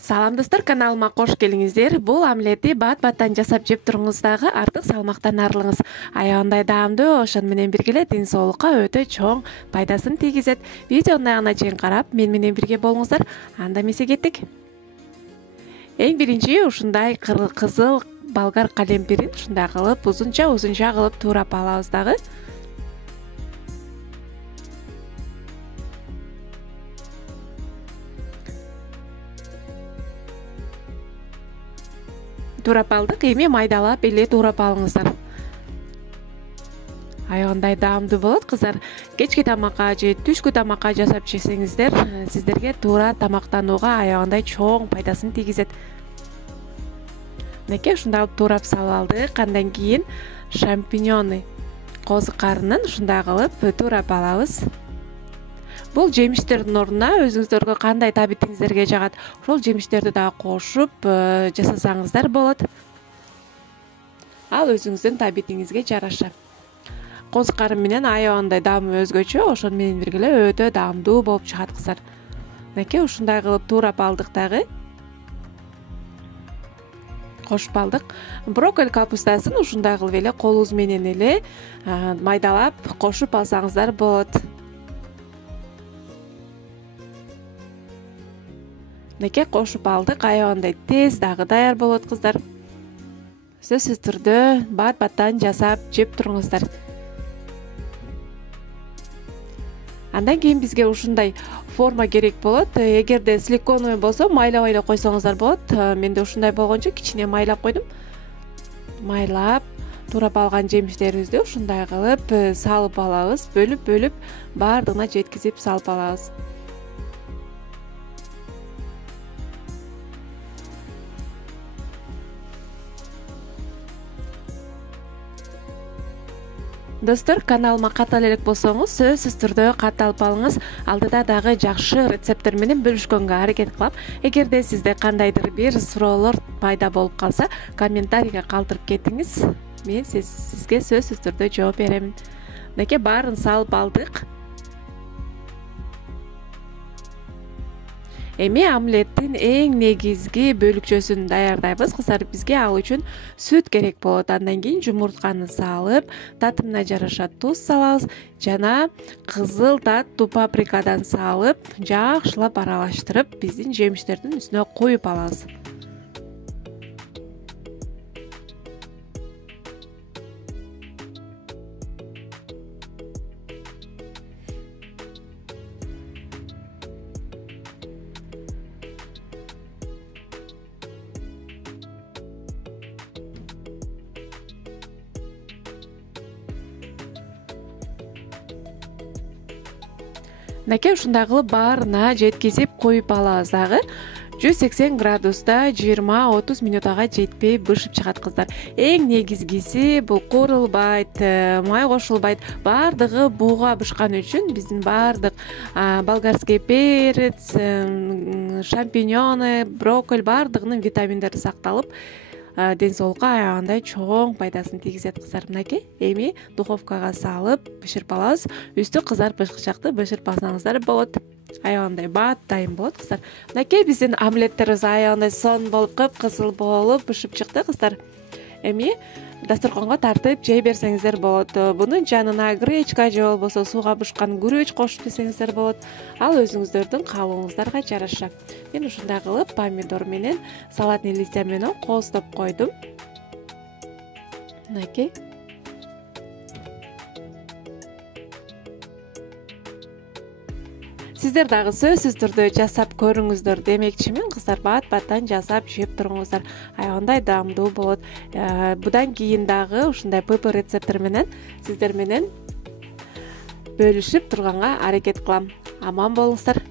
Салам достор, каналыма кош келиңиздер. Бул омлетти бат-баттан жасап жеп туруңуздагы артык салмактан арылыңыз. Аягындай даамдуу, ошон менен бирге ден соолукка өтө чоң пайдасын тийгизет. Видеонун аягына чейин карап, мен менен бирге болуңуздар. Анда эмесе кеттик. Эң биринчи ушундай кызыл болгар калемпирин ушундай кылып, узунча кылып туурап алабыз дагы. Туурап алдык, эми майдалап эле туурап алыңыздар. Аягындай даамдуу болот кыздар. Кечки тамакка же түшкү тамакка жасап жесеңиздер, сиздерге туура тамактанууга аягындай чоң пайдасын тийгизет. Мынакей ушундай туурап салып алдык. Андан кийин шампиньоны козу карынын ушундай кылып туурап алабыз. Бул жемиштердин ордуна өзүңүздөргө кандай табитиңиздерге жагат, ошол жемиштерди дагы кошуп жасасаңыздар болот. Ал өзүңүздүн табитиңизге жараша. Козу карын менен аябандай даамы өзгөчө, ошон менен бирге эле өтө даамдуу болуп чыгат кыздар. Мынакей ушундай кылып туурап алдык дагы. Кошуп алдык. Брокколи капустасын ушундай кылып эле колуңуз менен эле майдалап кошуп алсаңыздар болот. Мынакей кошуп алдык, аябандай тез дагы даяр болот кыздар. Сөзсүз түрдө бат-баттан жасап жеп туруңуздар. Андан кийин бизге ушундай форма керек болот. Эгерде силиконовый болсо майлап эле койсоңуздар болот. Менде ушундай болгончо кичине майлап койдум. Майлап туурап алган жемиштерибизди ушундай кылып салып алабыз. Бөлүп баардыгына жеткизип салып алабыз. Достор, каналыма катал элек болсоңуз, сөзсүз түрдө катталып алыңыз. Алдыда дагы жакшы рецепттер менен бөлүшкөнгө аракет кылам. Эгерде сизде кандайдыр бир суроолор пайда болуп калса, комментарийге калтырып кетиңиз. Мен сизге сөзсүз түрдө жооп беремин. Мынакей баарын салып алдык. Эми омлеттин эң негизги бөлүкчөсүн даярдайбыз. Кыздар, бизге ал үчүн сүт керек болот. Андан кийин жумуртканы салып, татымына жараша туз салабыз жана кызыл таттуу паприкадан салып, жакшылап аралаштырып, биздин жемиштердин үстүнө коюп алабыз. Мынакей ушундай кылып баарына жеткизип коюп алабыз дагы. 180 градуста 20-30 минутага жетпей бышып чыгат кыздар. Эң негизгиси бул куурулбайт, май кошулбайт. Баардыгы бууга бышкан үчүн биздин баардык болгарский перец, шампиньоны, брокколи баардыгынын витаминдери сакталып, ден соолукка аябандай чоң пайдасын тийгизет кыздар. Мынакей эми духовкага салып бышырып алабыз. Үстү кызарып бышкычакты бышырып алсаңыздар болот. Аябандай бат дайым болот кыздар. Мынакей биздин омлеттерибиз аябандай сон болуп, кып-кызыл болуп бышып чыкты кыздар. Эми дасторконго тартып жей берсеңиздер болот. Бунун жанына гречка же болбосо сууга бышкан күрөч кошуп жесеңиздер болот. Ал өзүңүздөрдүн каалооңуздарга жараша. Мен ушундай кылып помидор менен салатный листья менен кооздоп койдум. Мынакей. Сиздер дагы сөзсүз түрдө жасап көрүңүздөр демекчимин кыздар. Бат-баттан жасап жеп туруңуздар. Аябандай даамдуу болот. Будан кийин дагы ушундай ПП рецепттер менен сиздер менен бөлүшүп турганга аракет кылам. Аман болуңуздар.